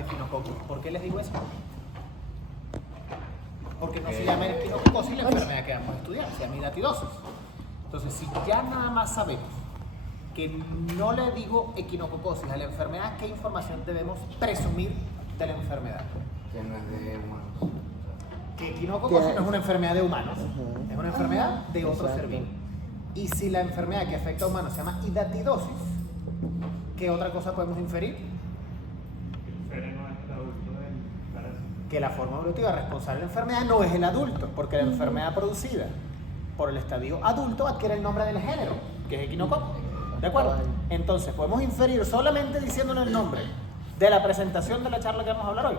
llama equinococo. ¿Por qué les digo eso? Porque no se llama equinococosis la enfermedad que vamos a estudiar, se llama hidatidosis. Entonces, si ya nada más sabemos que no le digo equinococosis a la enfermedad, ¿qué información debemos presumir de la enfermedad? Que no es de humanos. Que equinococosis no es una enfermedad de humanos, es una enfermedad de otro ser vivo. Y si la enfermedad que afecta a humanos se llama hidatidosis, ¿qué otra cosa podemos inferir? Que la forma evolutiva responsable de la enfermedad no es el adulto, porque la enfermedad producida por el estadio adulto adquiere el nombre del género, que es equinococo. ¿De acuerdo? Entonces podemos inferir solamente diciéndole el nombre de la presentación de la charla que vamos a hablar hoy,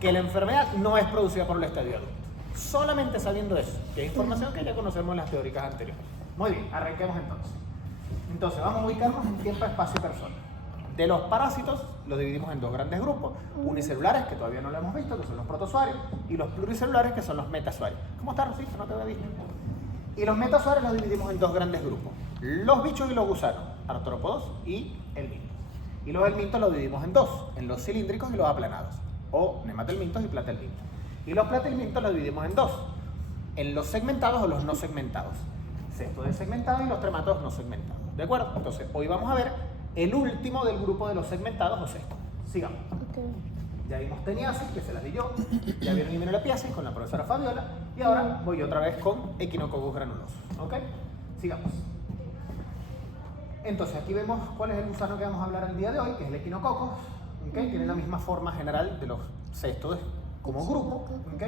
que la enfermedad no es producida por el estadio adulto. Solamente sabiendo eso, que es información que ya conocemos en las teóricas anteriores. Muy bien, arranquemos entonces. Entonces vamos a ubicarnos en tiempo, espacio y persona. De los parásitos los dividimos en dos grandes grupos: unicelulares, que todavía no lo hemos visto, que son los protozoarios, y los pluricelulares, que son los metazoarios. ¿Cómo estás, Rosita? No te había visto. Y los metazoarios los dividimos en dos grandes grupos: los bichos y los gusanos, artrópodos y helmintos. Y los helmintos los dividimos en dos: en los cilíndricos y los aplanados, o nematelmintos y platelmintos. Y los platelmintos los dividimos en dos: en los segmentados o los no segmentados. Cestodes segmentados y los trematodos no segmentados. ¿De acuerdo? Entonces, hoy vamos a ver el último del grupo de los segmentados o cestodes. Sigamos. Okay. Ya vimos teniasis, que se las di yo. Ya vieron himenolapiasis con la profesora Fabiola. Y ahora voy otra vez con equinococcus granulosos. ¿Ok? Sigamos. Entonces, aquí vemos cuál es el gusano que vamos a hablar el día de hoy, que es el equinococcus. ¿Ok? Tiene la misma forma general de los cestodes como grupo. ¿Ok?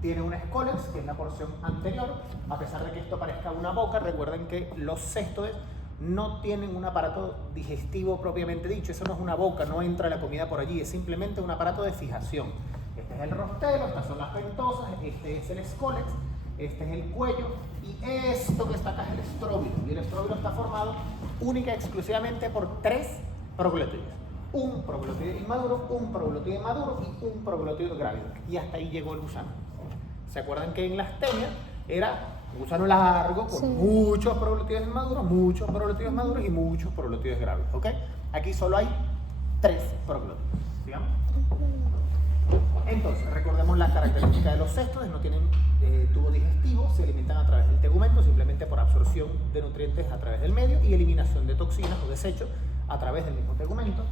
Tiene una escolex, que es la porción anterior. A pesar de que esto parezca una boca, recuerden que los cestodes no tienen un aparato digestivo propiamente dicho. Eso no es una boca, no entra la comida por allí, es simplemente un aparato de fijación. Este es el rostelo, estas son las ventosas, este es el escólex, este es el cuello, y esto que está acá es el estróbilo. Y el estróbilo está formado única y exclusivamente por tres proglótidos: un proglótido inmaduro, un proglótido maduro y un proglótido grávido. Y hasta ahí llegó el gusano. ¿Se acuerdan que en la astenia era un gusano largo con muchos proglótidos maduros y muchos proglótidos grávidos? ¿Ok? Aquí solo hay tres proglótidos. ¿Digamos? Entonces, recordemos las características de los cestodes: no tienen tubo digestivo, se alimentan a través del tegumento, simplemente por absorción de nutrientes a través del medio y eliminación de toxinas o desechos a través del mismo tegumento.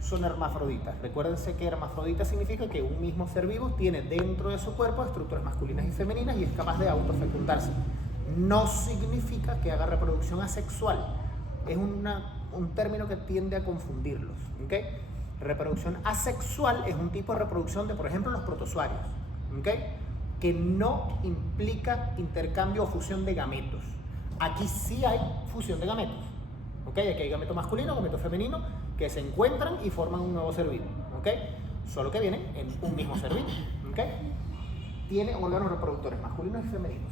Son hermafroditas. Recuérdense que hermafrodita significa que un mismo ser vivo tiene dentro de su cuerpo estructuras masculinas y femeninas y es capaz de autofecundarse. No significa que haga reproducción asexual. Es un término que tiende a confundirlos. ¿Okay? Reproducción asexual es un tipo de reproducción de, por ejemplo, los protozoarios. ¿Okay? Que no implica intercambio o fusión de gametos. Aquí sí hay fusión de gametos. ¿Okay? Aquí hay gameto masculino, gameto femenino, que se encuentran y forman un nuevo ser vivo. ¿Okay? Solo que vienen en un mismo ser vivo. ¿Okay? Tiene órganos reproductores masculinos y femeninos.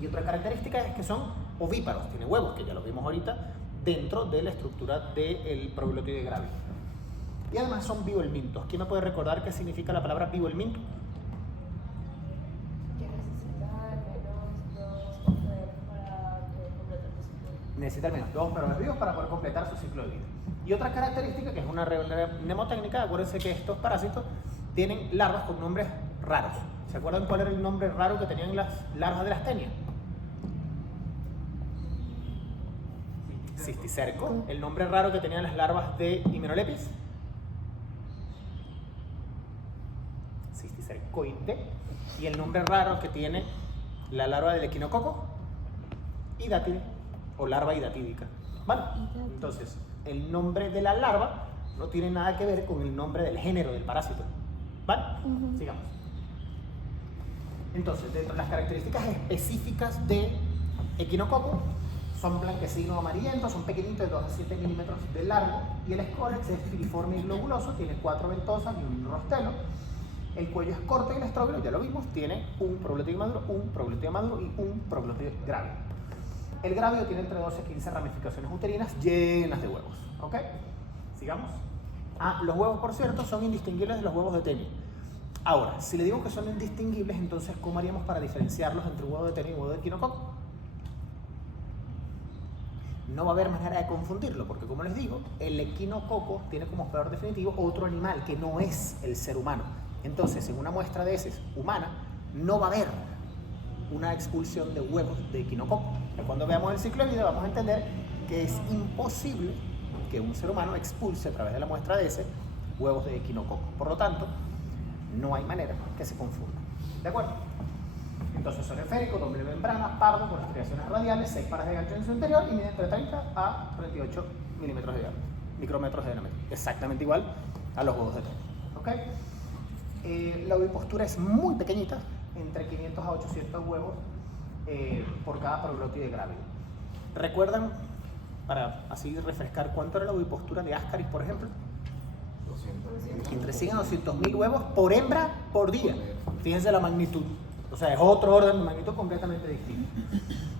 Y otra característica es que son ovíparos, tiene huevos, que ya lo vimos ahorita, dentro de la estructura del proglótido grávido. Y además son bivolmintos. ¿Quién me puede recordar qué significa la palabra bivolminto? Necesita al menos 2 óperos vivos para poder completar su ciclo de vida. Y otra característica, que es una mnemotécnica, acuérdense que estos parásitos tienen larvas con nombres raros. ¿Se acuerdan cuál era el nombre raro que tenían las larvas de la astenia? Cisticerco. El nombre raro que tenían las larvas de Hymenolepis. Cisticercoide. Y el nombre raro que tiene la larva del equinococo, hidátide, o larva hidatídica. ¿Vale? Entonces, el nombre de la larva no tiene nada que ver con el nombre del género del parásito. ¿Vale? Sigamos. Entonces, dentro de las características específicas de equinococo, son blanquecinos o amarillentos, son pequeñitos, de 2 a 7 milímetros de largo, y el escólex es piriforme y globuloso, tiene 4 ventosas y un rostelo. El cuello es corto y el estróbilo, ya lo vimos, tiene un proglótido maduro, un proglótido maduro y un proglótido grávido. El grávido tiene entre 12 y 15 ramificaciones uterinas llenas de huevos. ¿Ok? Sigamos. Los huevos, por cierto, son indistinguibles de los huevos de Tenia. Ahora, si le digo que son indistinguibles, entonces, ¿cómo haríamos para diferenciarlos entre un huevo de Tenia y un huevo de equinococo? no va a haber manera de confundirlo, porque como les digo, el equinococo tiene como hospedador definitivo otro animal que no es el ser humano. Entonces, en una muestra de heces humana, no va a haber una expulsión de huevos de equinococo. Cuando veamos el ciclo de vida vamos a entender que es imposible que un ser humano expulse a través de la muestra de heces huevos de equinococo. Por lo tanto, no hay manera que se confunda. ¿De acuerdo? Entonces son esféricos, doble membrana, pardo, con estriaciones radiales, 6 pares de gancho en su interior y miden entre 30 a 38 milímetros de diámetro, micrómetros de diámetro. Exactamente igual a los huevos de toro. ¿Okay? La ovipostura es muy pequeñita, entre 500 a 800 huevos por cada proglótide grávido. ¿Recuerdan, para así refrescar, cuánto era la ovipostura de Ascaris, por ejemplo? 200. Entre 100 a 200.000 huevos por hembra por día. Fíjense la magnitud. O sea, es otro orden de magnitud completamente distinto.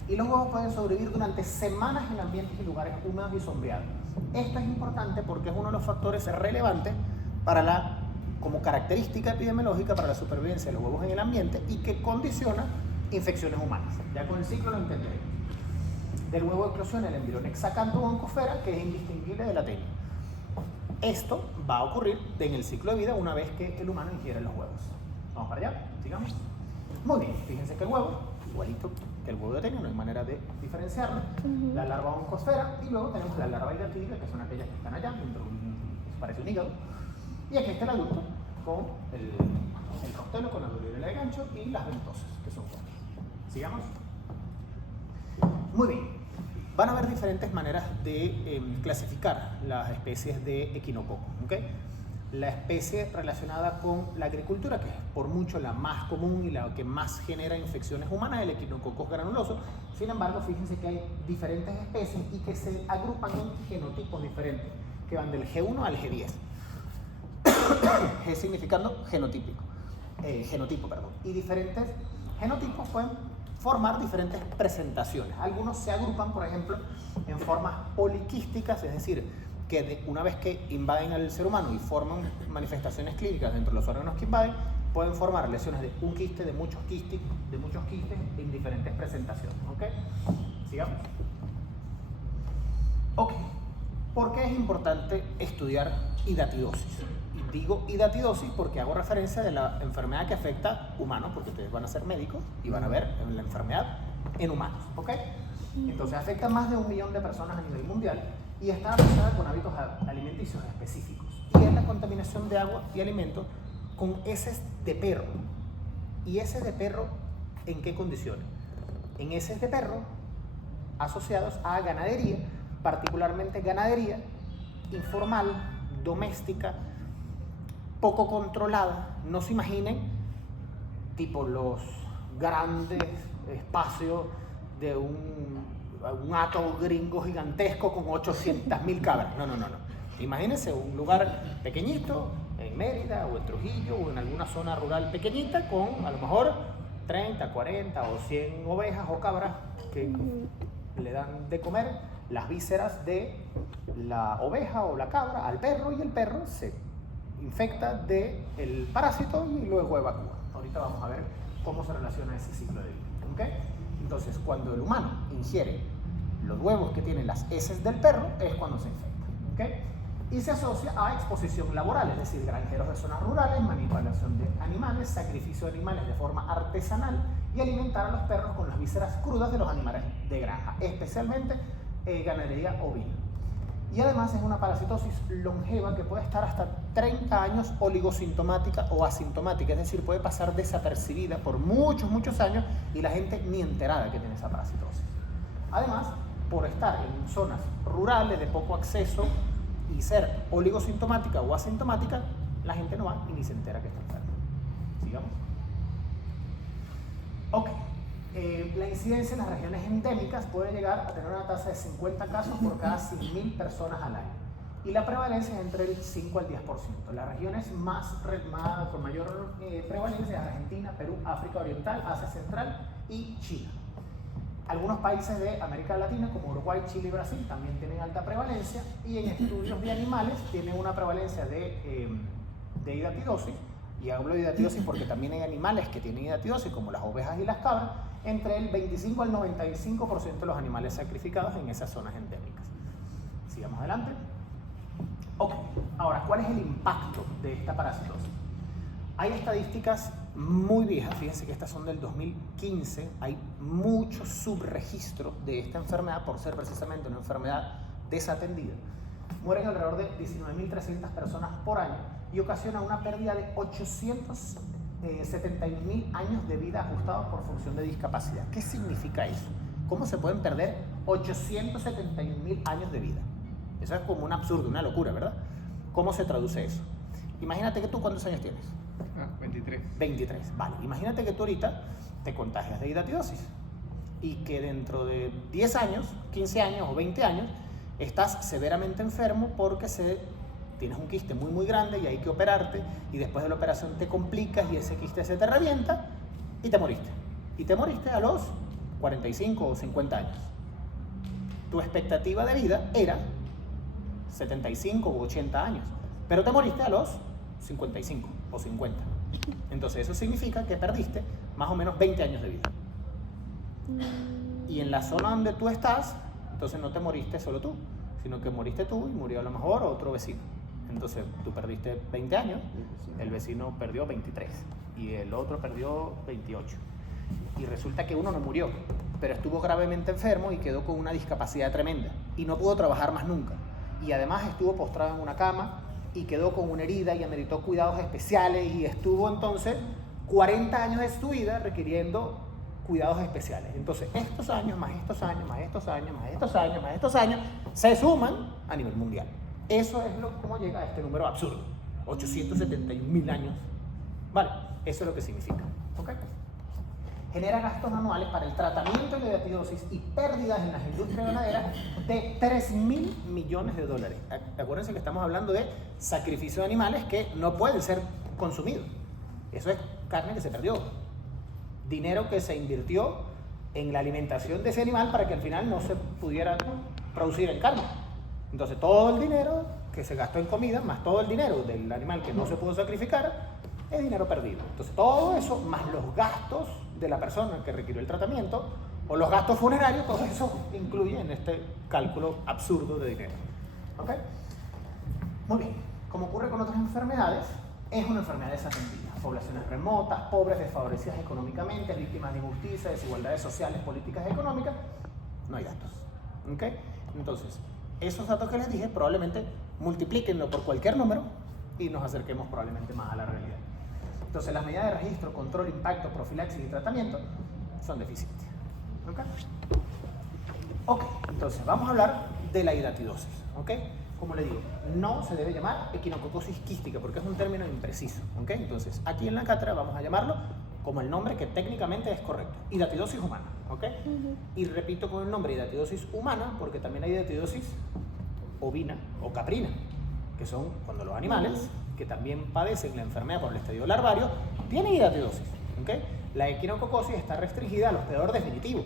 Y los huevos pueden sobrevivir durante semanas en ambientes y lugares húmedos y sombreados. Esto es importante porque es uno de los factores relevantes para como característica epidemiológica para la supervivencia de los huevos en el ambiente y que condiciona infecciones humanas. Ya con el ciclo lo entenderemos. Del huevo eclosiona el embrión hexacanto o oncofera, que es indistinguible de la tenia. Esto va a ocurrir en el ciclo de vida una vez que el humano ingiere los huevos. Vamos para allá, sigamos. Muy bien, fíjense que el huevo, igualito que el huevo de tenia, no hay manera de diferenciarlo. La larva oncosfera y luego tenemos la larva hidratídica, que son aquellas que están allá, dentro de parece un hígado. Y aquí está el adulto con el costelo, con la dolorera de gancho y las ventosas, que son cuatro. Sigamos. Muy bien. Van a haber diferentes maneras de clasificar las especies de equinococo. ¿Okay? La especie relacionada con la agricultura, que es por mucho la más común y la que más genera infecciones humanas, el equinococcus granuloso. Sin embargo, fíjense que hay diferentes especies y que se agrupan en genotipos diferentes, que van del G1 al G10. G significando genotipo, y diferentes genotipos pueden formar diferentes presentaciones. Algunos se agrupan, por ejemplo, en formas poliquísticas, es decir, que una vez que invaden al ser humano y forman manifestaciones clínicas dentro de los órganos que invaden, pueden formar lesiones de un quiste, de muchos quistes en diferentes presentaciones. ¿Ok? Sigamos. Ok. ¿Por qué es importante estudiar hidatidosis? Y digo hidatidosis porque hago referencia de la enfermedad que afecta humanos, porque ustedes van a ser médicos y van a ver la enfermedad en humanos. ¿Ok? Entonces afecta a más de 1 millón de personas a nivel mundial y está asociada con hábitos alimenticios específicos. Y es la contaminación de agua y alimentos con heces de perro. ¿Y heces de perro en qué condiciones? En heces de perro asociados a ganadería, particularmente ganadería informal, doméstica, poco controlada. No se imaginen tipo los grandes espacios de un hato gringo gigantesco con 800.000 cabras. No. Imagínense un lugar pequeñito en Mérida o en Trujillo o en alguna zona rural pequeñita con a lo mejor 30, 40 o 100 ovejas o cabras que le dan de comer las vísceras de la oveja o la cabra al perro y el perro se infecta del parásito y luego evacúa. Ahorita vamos a ver cómo se relaciona ese ciclo de vida. ¿Okay? Entonces, cuando el humano ingiere los huevos que tienen las heces del perro, es cuando se infecta. ¿Okay? Y se asocia a exposición laboral, es decir, granjeros de zonas rurales, manipulación de animales, sacrificio de animales de forma artesanal y alimentar a los perros con las vísceras crudas de los animales de granja, especialmente ganadería ovina. Y además es una parasitosis longeva que puede estar hasta 30 años oligosintomática o asintomática, es decir, puede pasar desapercibida por muchos años y la gente ni enterada que tiene esa parasitosis. Además, por estar en zonas rurales de poco acceso y ser oligosintomática o asintomática, la gente no va y ni se entera que está enferma. Sigamos. Ok. La incidencia en las regiones endémicas puede llegar a tener una tasa de 50 casos por cada 100.000 personas al año. Y la prevalencia es entre el 5 al 10%. Las regiones con mayor prevalencia es Argentina, Perú, África Oriental, Asia Central y China. Algunos países de América Latina, como Uruguay, Chile y Brasil, también tienen alta prevalencia. Y en estudios de animales tienen una prevalencia de hidatidosis. Y hablo de hidatidosis porque también hay animales que tienen hidatidosis, como las ovejas y las cabras, entre el 25 al 95% de los animales sacrificados en esas zonas endémicas. Sigamos adelante. Ok, ahora, ¿cuál es el impacto de esta parasitosis? Hay estadísticas muy viejas, fíjense que estas son del 2015, hay muchos subregistros de esta enfermedad por ser precisamente una enfermedad desatendida. Mueren alrededor de 19.300 personas por año y ocasiona una pérdida de 871.000 años de vida ajustados por función de discapacidad. ¿Qué significa eso? ¿Cómo se pueden perder 871.000 años de vida? Eso es como un absurdo, una locura, ¿verdad? ¿Cómo se traduce eso? Imagínate que tú, ¿cuántos años tienes? 23. 23, vale. Imagínate que tú ahorita te contagias de hidatidosis y que dentro de 10 años, 15 años o 20 años estás severamente enfermo porque tienes un quiste muy muy grande y hay que operarte y después de la operación te complicas y ese quiste se te revienta y te moriste. Y te moriste a los 45 o 50 años. Tu expectativa de vida era 75 u 80 años, pero te moriste a los 55 o 50. Entonces eso significa que perdiste más o menos 20 años de vida. Y en la zona donde tú estás, entonces no te moriste solo tú, sino que moriste tú y murió a lo mejor otro vecino. Entonces tú perdiste 20 años, el vecino perdió 23 y el otro perdió 28. Y resulta que uno no murió, pero estuvo gravemente enfermo y quedó con una discapacidad tremenda y no pudo trabajar más nunca. Y además estuvo postrado en una cama y quedó con una herida y ameritó cuidados especiales y estuvo entonces 40 años de su vida requiriendo cuidados especiales. Entonces estos años, más estos años, más estos años, más estos años, más estos años, se suman a nivel mundial. Eso es cómo llega a este número absurdo, 871.000 años. Vale, eso es lo que significa. ¿Okay? Genera gastos anuales para el tratamiento de la hidatidosis y pérdidas en las industrias ganaderas de 3.000 millones de dólares. Acuérdense que estamos hablando de sacrificio de animales que no pueden ser consumidos. Eso es carne que se perdió. Dinero que se invirtió en la alimentación de ese animal para que al final no se pudiera producir en carne. Entonces todo el dinero que se gastó en comida, más todo el dinero del animal que no se pudo sacrificar, es dinero perdido. Entonces todo eso, más los gastos de la persona que requirió el tratamiento, o los gastos funerarios, todo eso incluye en este cálculo absurdo de dinero. ¿Ok? Muy bien. Como ocurre con otras enfermedades, es una enfermedad desatendida. Poblaciones remotas, pobres, desfavorecidas económicamente, víctimas de injusticia, desigualdades sociales, políticas y económicas, no hay datos. ¿Ok? Entonces, esos datos que les dije probablemente multiplíquenlo por cualquier número y nos acerquemos probablemente más a la realidad. Entonces las medidas de registro, control, impacto, profilaxis y tratamiento son deficientes. ¿Ok? Ok, entonces vamos a hablar de la hidatidosis. ¿Ok? Como le digo, no se debe llamar equinococosis quística porque es un término impreciso. ¿Ok? Entonces aquí en la cátedra vamos a llamarlo como el nombre que técnicamente es correcto, hidatidosis humana. ¿Ok? Y repito con el nombre hidatidosis humana porque también hay hidatidosis ovina o caprina, que son cuando los animales que también padecen la enfermedad por el estadio larvario tienen hidatidosis. ¿Okay? La equinococosis está restringida al hospedador definitivo,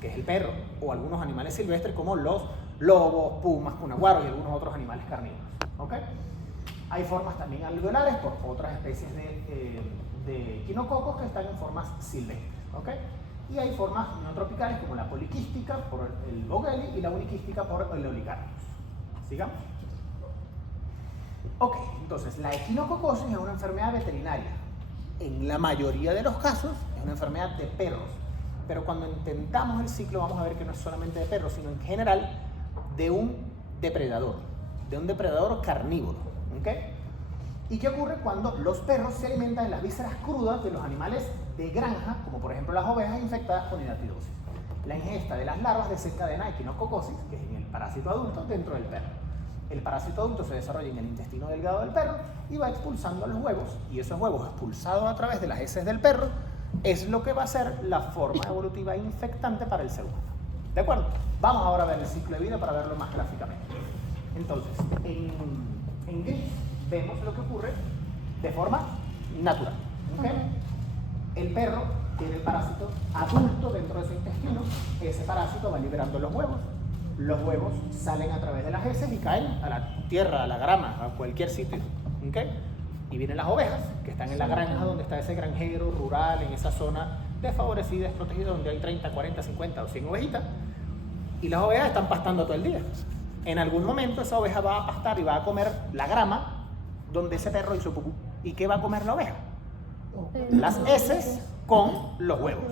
que es el perro, o algunos animales silvestres como los lobos, pumas, cunaguaros y algunos otros animales carnívoros. ¿Okay? Hay formas también alveolares por otras especies de equinococos que están en formas silvestres. ¿Okay? Y hay formas no tropicales como la poliquística por el Bogeli y la uniquística por el Olicarpus. ¿Sigamos? Ok, entonces la equinococosis es una enfermedad veterinaria. En la mayoría de los casos es una enfermedad de perros, pero cuando intentamos el ciclo vamos a ver que no es solamente de perros, sino en general de un depredador carnívoro. ¿Okay? ¿Y qué ocurre cuando los perros se alimentan de las vísceras crudas de los animales de granja, como por ejemplo las ovejas infectadas con hidatidosis? La ingesta de las larvas desencadena equinococosis, que es en el parásito adulto, dentro del perro. El parásito adulto se desarrolla en el intestino delgado del perro y va expulsando los huevos, y esos huevos expulsados a través de las heces del perro es lo que va a ser la forma evolutiva infectante para el ser humano. ¿De acuerdo? Vamos ahora a ver el ciclo de vida para verlo más gráficamente. Entonces, en gris vemos lo que ocurre de forma natural. ¿Okay? El perro tiene el parásito adulto dentro de su intestino, ese parásito va liberando los huevos salen a través de las heces y caen a la tierra, a la grama, a cualquier sitio. ¿Okay? Y vienen las ovejas, que están en la granja donde está ese granjero rural, en esa zona desfavorecida, desprotegida, donde hay 30, 40, 50 o 100 ovejitas, y las ovejas están pastando todo el día. En algún momento esa oveja va a pastar y va a comer la grama donde ese perro hizo pupú. ¿Y qué va a comer la oveja? Las heces con los huevos.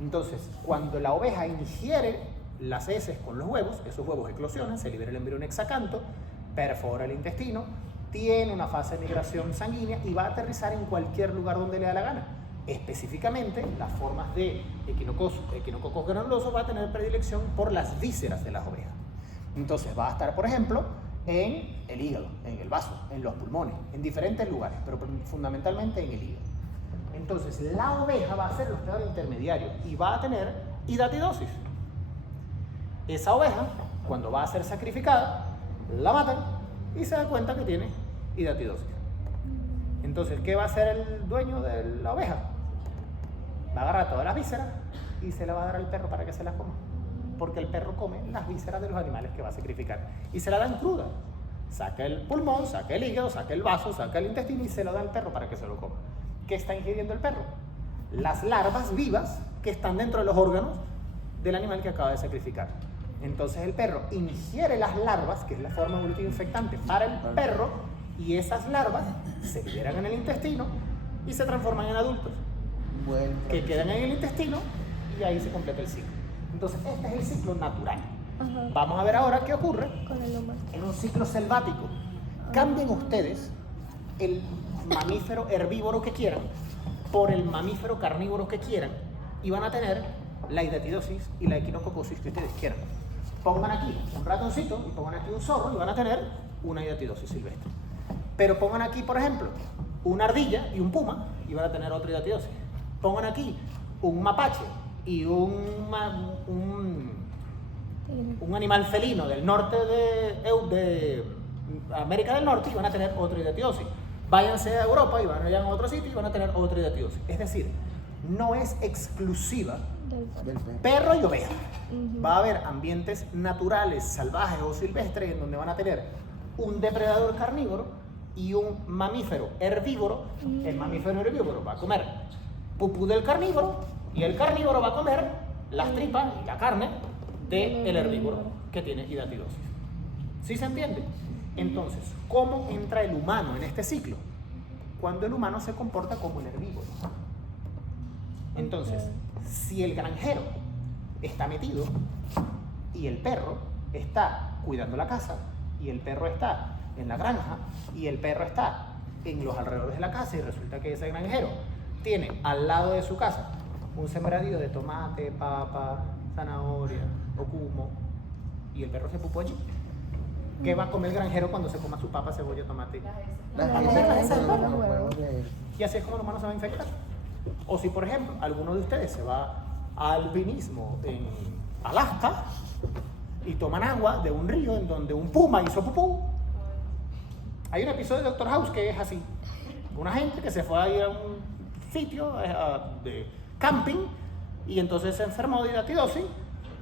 Entonces, cuando la oveja ingiere las heces con los huevos, esos huevos eclosionan, se libera el embrión hexacanto, perfora el intestino, tiene una fase de migración sanguínea y va a aterrizar en cualquier lugar donde le da la gana. Específicamente, las formas de equinococos granulosos va a tener predilección por las vísceras de las ovejas. Entonces va a estar, por ejemplo, en el hígado, en el vaso, en los pulmones, en diferentes lugares, pero fundamentalmente en el hígado. Entonces la oveja va a ser el hospedador intermediario y va a tener hidatidosis. Esa oveja, cuando va a ser sacrificada, la matan y se da cuenta que tiene hidatidosis. Entonces, ¿qué va a hacer el dueño de la oveja? Va a agarrar todas las vísceras y se la va a dar al perro para que se las coma. Porque el perro come las vísceras de los animales que va a sacrificar. Y se la dan cruda. Saca el pulmón, saca el hígado, saca el vaso, saca el intestino y se lo da al perro para que se lo coma. ¿Qué está ingiriendo el perro? Las larvas vivas que están dentro de los órganos del animal que acaba de sacrificar. Entonces el perro ingiere las larvas, que es la forma evolutiva infectante para el perro, y esas larvas se liberan en el intestino y se transforman en adultos, que quedan en el intestino y ahí se completa el ciclo. Entonces este es el ciclo natural. Ajá. Vamos a ver ahora qué ocurre Con el humano. en un ciclo selvático. Cambien ustedes el mamífero herbívoro que quieran por el mamífero carnívoro que quieran y van a tener la hidatidosis y la equinococosis que ustedes quieran. Pongan aquí un ratoncito y pongan aquí un zorro y van a tener una hidatidosis silvestre. Pero pongan aquí, por ejemplo, una ardilla y un puma y van a tener otra hidatidosis. Pongan aquí un mapache y un animal felino del norte de América del Norte y van a tener otra hidatidosis. Váyanse a Europa y vayan a otro sitio y van a tener otra hidatidosis. Es decir, no es exclusiva Del perro y oveja. Ujú. Va a haber ambientes naturales, salvajes o silvestres en donde van a tener un depredador carnívoro y un mamífero herbívoro. El mamífero herbívoro va a comer pupú del carnívoro y el carnívoro va a comer las tripas y la carne del herbívoro que tiene hidatidosis. ¿Sí se entiende? Entonces, ¿cómo entra el humano en este ciclo? Cuando el humano se comporta como el herbívoro. Entonces, si el granjero está metido y el perro está cuidando la casa y el perro está en la granja y el perro está en los alrededores de la casa y resulta que ese granjero tiene al lado de su casa un sembradío de tomate, papa, zanahoria, ocumo y el perro se pupó allí, ¿qué va a comer el granjero cuando se coma su papa, cebolla, tomate? Y así es como el humano se va a infectar. O si, por ejemplo, alguno de ustedes se va al alpinismo en Alaska y toman agua de un río en donde un puma hizo pupú. Hay un episodio de Doctor House que es así. Una gente que se fue a ir a un sitio de camping y entonces se enfermó de hidatidosis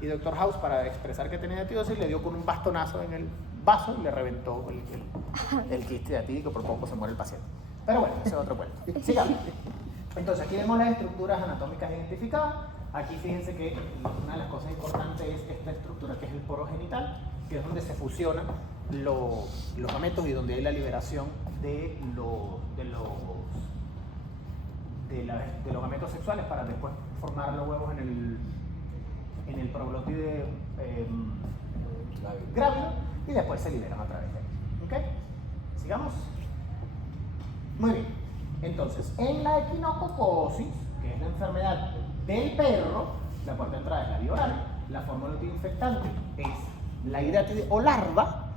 y Doctor House, para expresar que tenía hidatidosis, le dio con un bastonazo en el vaso y le reventó el quiste hidatídico, por poco se muere el paciente. Pero bueno, ese es otro cuento. Sigamos. Entonces aquí vemos las estructuras anatómicas identificadas. Aquí fíjense que una de las cosas importantes es esta estructura que es el poro genital, que es donde se fusionan los gametos y donde hay la liberación de los gametos sexuales para después formar los huevos en el proglótide grávido y después se liberan a través de él. ¿Ok? Sigamos. Muy bien. Entonces, en la equinococosis, que es la enfermedad del perro, la puerta de entrada es la vía oral, la forma infectante es la hidatidosis o larva,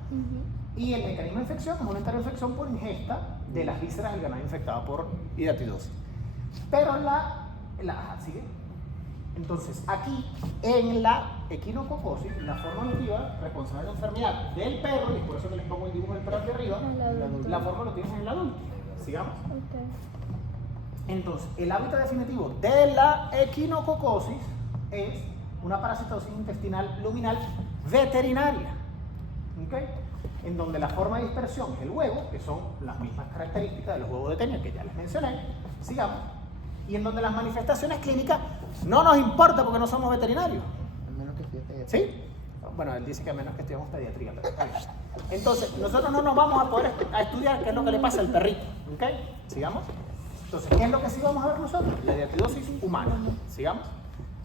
y el mecanismo de infección es una infección por ingesta de las vísceras del ganado infectado por hidatidosis. Pero ¿sigue? Entonces, aquí en la equinococosis, la forma evolutiva responsable de la enfermedad del perro, y por eso que les pongo el dibujo del perro aquí arriba, la forma evolutiva es en el adulto. Sigamos. Okay. Entonces, el hábitat definitivo de la equinococosis es una parasitosis intestinal luminal veterinaria, ¿okay? En donde la forma de dispersión es el huevo, que son las mismas características de los huevos de Tenia que ya les mencioné. Sigamos. y en donde las manifestaciones clínicas no nos importa porque no somos veterinarios. Al menos que esté pediatría. ¿Sí? Bueno, él dice que a menos que estudiamos pediatría. Pero entonces, nosotros no nos vamos a poder a estudiar qué es lo que le pasa al perrito. ¿Ok? ¿Sigamos? Entonces, ¿qué es lo que sí vamos a ver nosotros? La diatidosis humana. ¿Sigamos?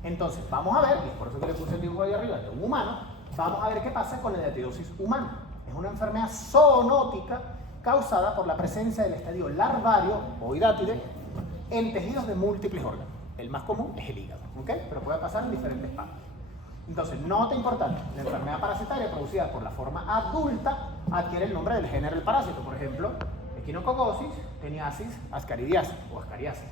Entonces, vamos a ver, y es por eso que le puse el dibujo ahí arriba de un humano, vamos a ver qué pasa con la diatidosis humana. Es una enfermedad zoonótica causada por la presencia del estadio larvario o hidátide en tejidos de múltiples órganos. El más común es el hígado, ¿ok? Pero puede pasar en diferentes partes. Entonces, nota importante, la enfermedad parasitaria producida por la forma adulta adquiere el nombre del género del parásito. Por ejemplo, Echinococosis, Teniasis, Ascaridiasis o Ascariasis.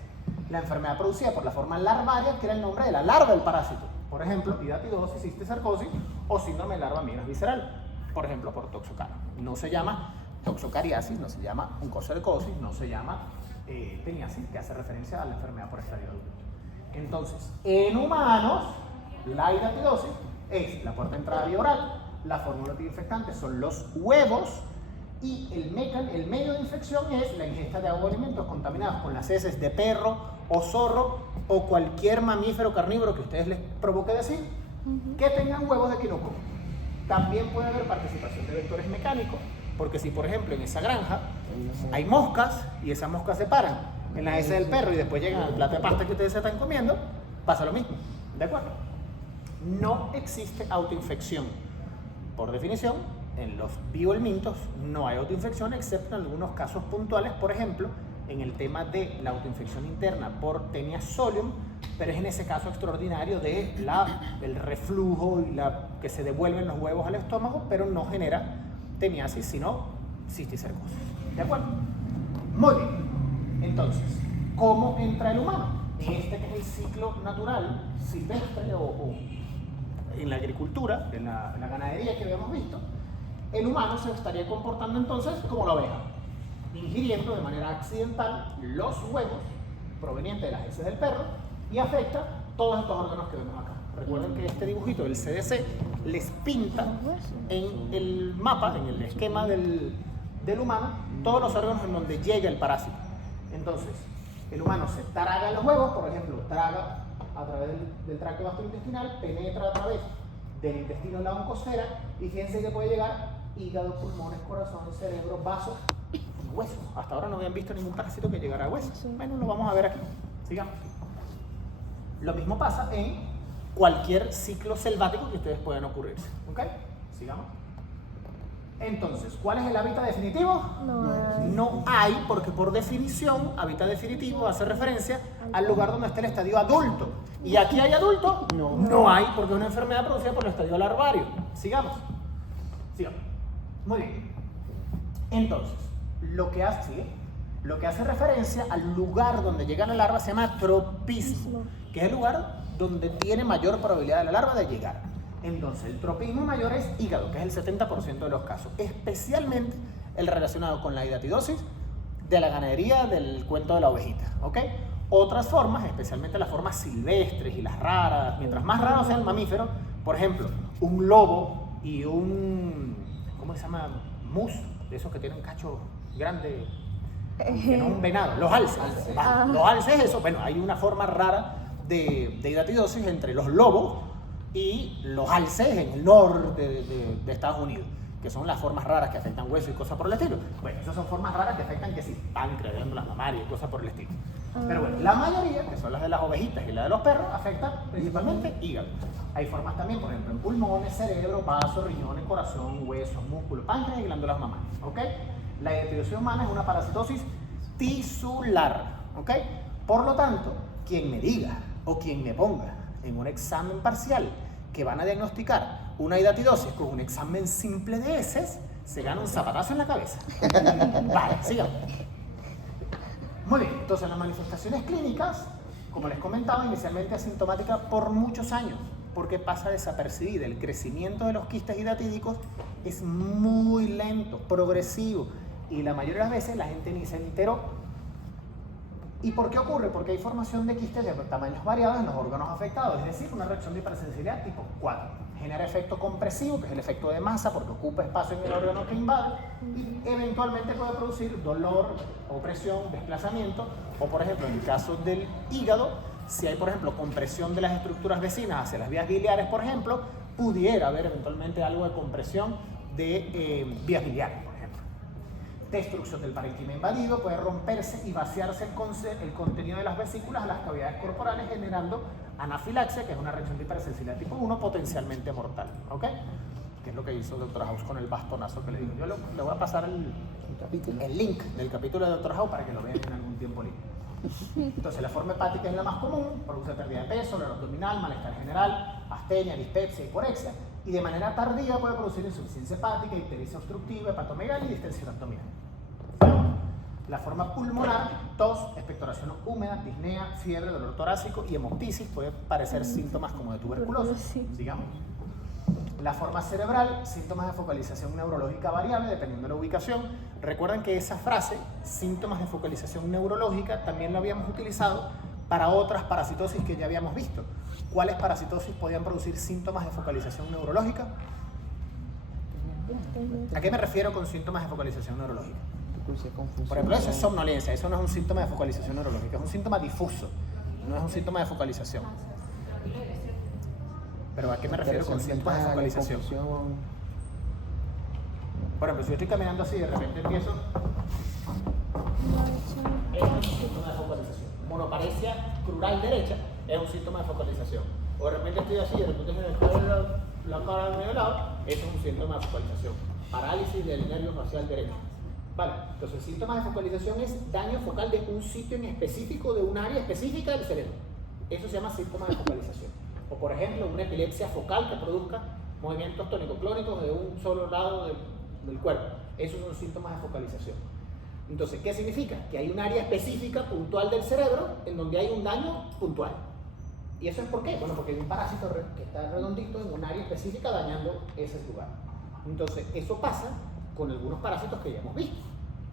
La enfermedad producida por la forma larvaria adquiere el nombre de la larva del parásito. Por ejemplo, hidatidosis, cisticercosis o síndrome de larva migras visceral. Por ejemplo, por toxocaro. No se llama toxocariasis, no se llama oncocercosis, no se llama teniasis, que hace referencia a la enfermedad por estadio adulto. Entonces, en humanos, la hidatidosis es la puerta de entrada vía oral, la fórmula antiinfectante son los huevos y el medio de infección es la ingesta de agua o alimentos contaminados con las heces de perro o zorro o cualquier mamífero carnívoro que a ustedes les provoque decir que tengan huevos de echinococo. También puede haber participación de vectores mecánicos, porque si por ejemplo en esa granja hay moscas y esas moscas se paran en las heces del perro y después llegan al plato de pasta que ustedes se están comiendo, pasa lo mismo, ¿de acuerdo? No existe autoinfección. Por definición, en los biohelmintos no hay autoinfección excepto en algunos casos puntuales, por ejemplo, en el tema de la autoinfección interna por Taenia solium, pero es en ese caso extraordinario de el reflujo y que se devuelven los huevos al estómago, pero no genera teniasis, sino cisticercosis. ¿De acuerdo? Muy bien. Entonces, ¿cómo entra el humano? En este que es el ciclo natural, silvestre o en la agricultura, en la ganadería que habíamos visto, el humano se estaría comportando entonces como la oveja, ingiriendo de manera accidental los huevos provenientes de las heces del perro y afecta todos estos órganos que vemos acá. Recuerden que este dibujito del CDC les pinta en el mapa, en el esquema del humano, todos los órganos en donde llega el parásito. Entonces, el humano se traga los huevos, por ejemplo, traga a través del tracto gastrointestinal, penetra a través del intestino en la oncosfera y fíjense que puede llegar hígado, pulmones, corazón, cerebro, vasos y huesos. Hasta ahora no habían visto ningún parásito que llegara a huesos. Bueno, lo vamos a ver aquí. Sigamos. Lo mismo pasa en cualquier ciclo selvático que ustedes puedan ocurrirse. ¿Ok? Sigamos. Entonces, ¿cuál es el hábitat definitivo? No hay, porque por definición, hábitat definitivo hace referencia al lugar donde está el estadio adulto. ¿Y aquí hay adulto? No hay, porque es una enfermedad producida por el estadio larvario. Sigamos. Sigamos. Muy bien. Entonces, lo que hace referencia al lugar donde llega la larva se llama tropismo, que es el lugar donde tiene mayor probabilidad de la larva de llegar. Entonces, el tropismo mayor es hígado, que es el 70% de los casos, especialmente el relacionado con la hidatidosis de la ganadería del cuento de la ovejita, ¿ok? Otras formas, especialmente las formas silvestres y las raras, mientras más raro sea el mamífero, por ejemplo, un lobo y un, ¿cómo se llama? Mus, de esos que tienen cacho grande, que no un venado, los alces. Los alces, eso, bueno, hay una forma rara de hidatidosis entre los lobos y los alces en el norte de Estados Unidos, que son las formas raras que afectan huesos y cosas por el estilo. Bueno, esas son formas raras que afectan que si páncreas, glándulas mamarias y cosas por el estilo. Pero bueno, la mayoría, que son las de las ovejitas y las de los perros, afectan principalmente hígado. Hay formas también, por ejemplo, en pulmones, cerebro, vasos, riñones, corazón, huesos, músculos, páncreas y glándulas mamarias. ¿Ok? La hidatidosis humana es una parasitosis tisular. ¿Ok? Por lo tanto, quien me diga o quien me ponga en un examen parcial que van a diagnosticar una hidatidosis con un examen simple de heces, se gana un zapatazo en la cabeza. Vale, sigamos. Muy bien, entonces las manifestaciones clínicas, como les comentaba, inicialmente asintomática por muchos años, porque pasa desapercibida. El crecimiento de los quistes hidatídicos es muy lento, progresivo, y la mayoría de las veces la gente ni se enteró. ¿Y por qué ocurre? Porque hay formación de quistes de tamaños variados en los órganos afectados, es decir, una reacción de hipersensibilidad tipo 4. genera efecto compresivo, que es el efecto de masa, porque ocupa espacio en el órgano que invade, y eventualmente puede producir dolor, opresión, desplazamiento, o por ejemplo, en el caso del hígado, si hay, por ejemplo, compresión de las estructuras vecinas hacia las vías biliares, por ejemplo, pudiera haber eventualmente algo de compresión de vías biliares, por ejemplo. Destrucción del parénquima invadido, puede romperse y vaciarse el contenido de las vesículas a las cavidades corporales, generando anafilaxia, que es una reacción de hipersensibilidad tipo 1 potencialmente mortal, ¿ok? Que es lo que hizo el Dr. House con el bastonazo que le digo. Yo le voy a pasar el link del capítulo de Dr. House para que lo vean en algún tiempo libre. Entonces, la forma hepática es la más común, produce pérdida de peso, dolor abdominal, malestar general, astenia, dispepsia, hiporexia, y de manera tardía puede producir insuficiencia hepática, ictericia obstructiva, hepatomegalia y distensión abdominal. La forma pulmonar, tos, expectoración húmeda, disnea, fiebre, dolor torácico y hemoptisis, puede parecer síntomas como de tuberculosis, digamos. La forma cerebral, síntomas de focalización neurológica variable dependiendo de la ubicación. Recuerden que esa frase, síntomas de focalización neurológica, también lo habíamos utilizado para otras parasitosis que ya habíamos visto. ¿Cuáles parasitosis podían producir síntomas de focalización neurológica? ¿A qué me refiero con síntomas de focalización neurológica? Por ejemplo, eso es somnolencia, eso no es un síntoma de focalización neurológica, es un síntoma difuso, no es un síntoma de focalización. ¿Pero a qué me refiero con síntomas de focalización? Por ejemplo, si yo estoy caminando así y de repente empiezo... Es un síntoma de focalización. Monoparesia crural derecha es un síntoma de focalización. O de repente estoy así y de repente se me cae la cara al medio lado, eso es un síntoma de focalización. Parálisis del nervio facial derecho. Vale, entonces síntomas de focalización es daño focal de un sitio en específico, de un área específica del cerebro. Eso se llama síntoma de focalización. O por ejemplo, una epilepsia focal que produzca movimientos tónico-clónicos de un solo lado del cuerpo. Esos son síntomas de focalización. Entonces, ¿qué significa? Que hay un área específica, puntual del cerebro, en donde hay un daño puntual. ¿Y eso es por qué? Bueno, porque hay un parásito que está redondito en un área específica dañando ese lugar. Entonces, eso pasa con algunos parásitos que ya hemos visto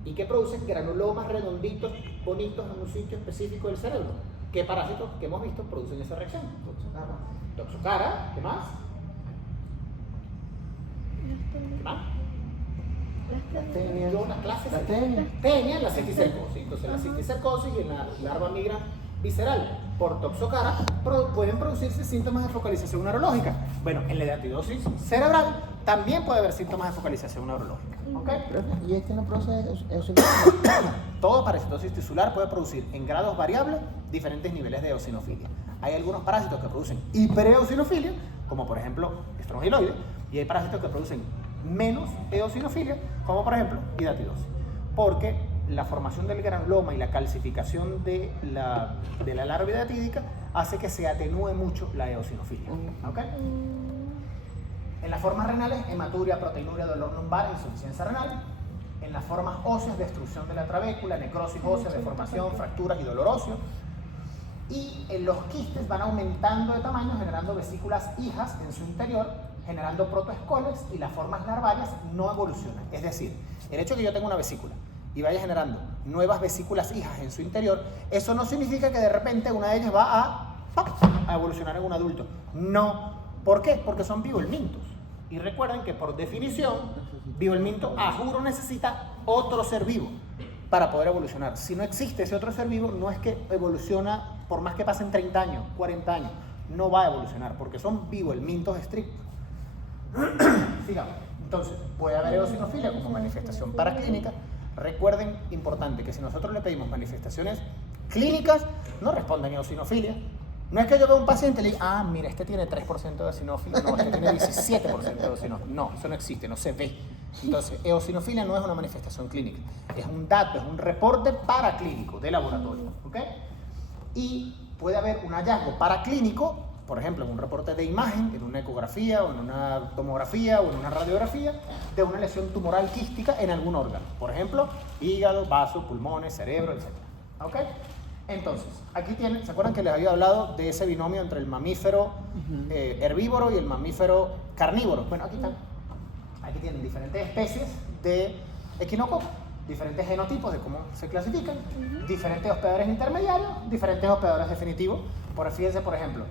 y que producen granulomas redonditos, bonitos en un sitio específico del cerebro. ¿Qué parásitos que hemos visto producen esa reacción? Toxocara, ¿qué más? ¿Qué más? Tenia, la cisticercosis. Entonces, la cisticercosis y en la larva migra visceral por toxocara pueden producirse síntomas de focalización neurológica. Bueno, en la hidatidosis cerebral también puede haber síntomas de focalización neurológica. ¿Okay? ¿Y este no produce eosinofilia? Todo parasitosis tisular puede producir en grados variables diferentes niveles de eosinofilia. Hay algunos parásitos que producen hipereosinofilia, como por ejemplo estrongiloides, y hay parásitos que producen menos eosinofilia, como por ejemplo hidatidosis. Porque la formación del granuloma y la calcificación de la larva hidatídica hace que se atenúe mucho la eosinofilia. ¿Okay? En las formas renales, hematuria, proteinuria, dolor lumbar, insuficiencia renal. En las formas óseas, destrucción de la trabécula, necrosis ósea, deformación, fracturas y dolor óseo. Y en los quistes van aumentando de tamaño, generando vesículas hijas en su interior, generando protoescoles, y las formas larvarias no evolucionan. Es decir, el hecho de que yo tenga una vesícula y vaya generando nuevas vesículas hijas en su interior, eso no significa que de repente una de ellas va a evolucionar en un adulto. No. ¿Por qué? Porque son vivolmintos. Y recuerden que por definición, vivolminto a juro necesita otro ser vivo para poder evolucionar. Si no existe ese otro ser vivo, no es que evoluciona por más que pasen 30 años, 40 años, no va a evolucionar porque son vivolmintos estrictos. Sigamos. Entonces, puede haber eosinofilia como manifestación paraclínica. Recuerden, importante, que si nosotros le pedimos manifestaciones clínicas, no responden eosinofilia. No es que yo vea un paciente y le diga, mira, este tiene 3% de eosinófilo, no, este tiene 17% de eosinófilo. No, eso no existe, no se ve. Entonces, eosinofilia no es una manifestación clínica, es un dato, es un reporte paraclínico de laboratorio, ¿ok? Y puede haber un hallazgo paraclínico, por ejemplo, en un reporte de imagen, en una ecografía, o en una tomografía, o en una radiografía, de una lesión tumoral quística en algún órgano. Por ejemplo, hígado, vaso, pulmones, cerebro, etc. ¿Ok? Entonces, aquí tienen, ¿se acuerdan que les había hablado de ese binomio entre el mamífero herbívoro y el mamífero carnívoro? Bueno, aquí están. Aquí tienen diferentes especies de equinococos, diferentes genotipos de cómo se clasifican, diferentes hospedadores intermediarios, diferentes hospedadores definitivos. Fíjense, por ejemplo,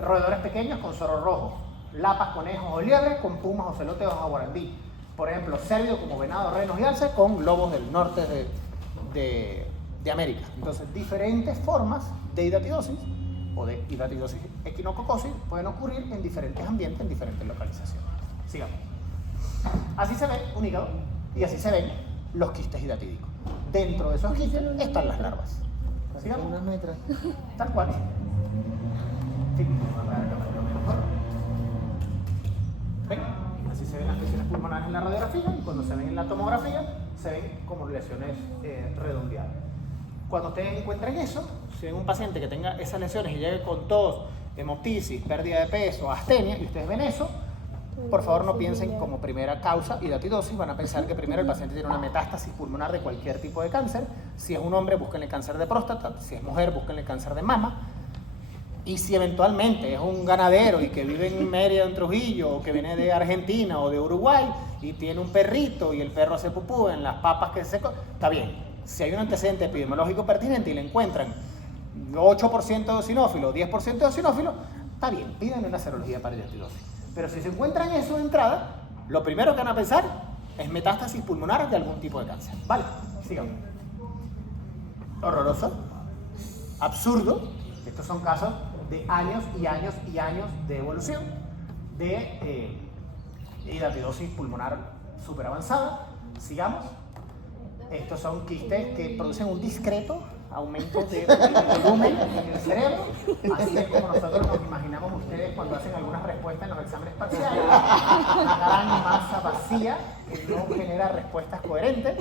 roedores pequeños con zorro rojo, lapas, conejos o liebres con pumas, ocelotes o jaguarandí. Por ejemplo, cerdo como venado, renos y alce con lobos del norte de América. Entonces, diferentes formas de hidatidosis o de hidatidosis equinococosis pueden ocurrir en diferentes ambientes, en diferentes localizaciones. Sigamos. Así se ve un hígado y así se ven los quistes hidatídicos. Dentro de esos quistes están las larvas. Sigamos. Unas metras. Tal cual. Sí, vamos a ver acá para que lo vean mejor. ¿Ven? Así se ven las lesiones pulmonares en la radiografía y cuando se ven en la tomografía se ven como lesiones redondeadas. Cuando ustedes encuentren eso, si ven un paciente que tenga esas lesiones y llegue con tos, hemoptisis, pérdida de peso, astenia, y ustedes ven eso, por favor no piensen como primera causa hidatidosis, van a pensar que primero el paciente tiene una metástasis pulmonar de cualquier tipo de cáncer. Si es un hombre, búsquenle cáncer de próstata, si es mujer, búsquenle cáncer de mama. Y si eventualmente es un ganadero y que vive en Mérida, en Trujillo, o que viene de Argentina o de Uruguay y tiene un perrito y el perro hace pupú en las papas que se está bien. Si hay un antecedente epidemiológico pertinente y le encuentran 8% de eosinófilo, 10% de eosinófilo, está bien, pídanle una serología para hidatidosis. Pero si se encuentran eso de entrada, lo primero que van a pensar es metástasis pulmonar de algún tipo de cáncer. Vale, sigamos. Horroroso, absurdo. Estos son casos de años y años y años de evolución de hidatidosis pulmonar súper avanzada. Sigamos. Estos son quistes que producen un discreto aumento de volumen en el cerebro, así es como nosotros nos imaginamos ustedes cuando hacen algunas respuestas en los exámenes parciales, una gran masa vacía que no genera respuestas coherentes.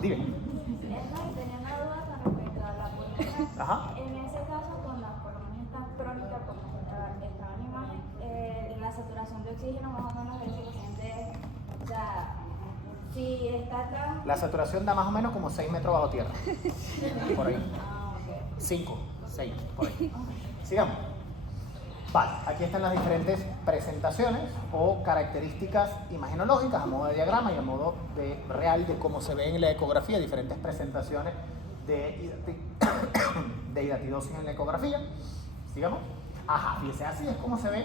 Dime. Tenía una duda con respecto a la pulmonía. Ajá. En ese caso, con la pulmonía tan crónica como estaba en la imagen, la saturación de oxígeno más o menos es suficiente, o sea, si está acá... La saturación da más o menos como 6 metros bajo tierra. Por ahí. Ah, ok. 5, 6, por ahí. Sigamos. Vale, aquí están las diferentes presentaciones o características imagenológicas a modo de diagrama y a modo de real de cómo se ve en la ecografía, diferentes presentaciones de hidatidosis en la ecografía. Sigamos. Ajá, fíjense, así es como se ve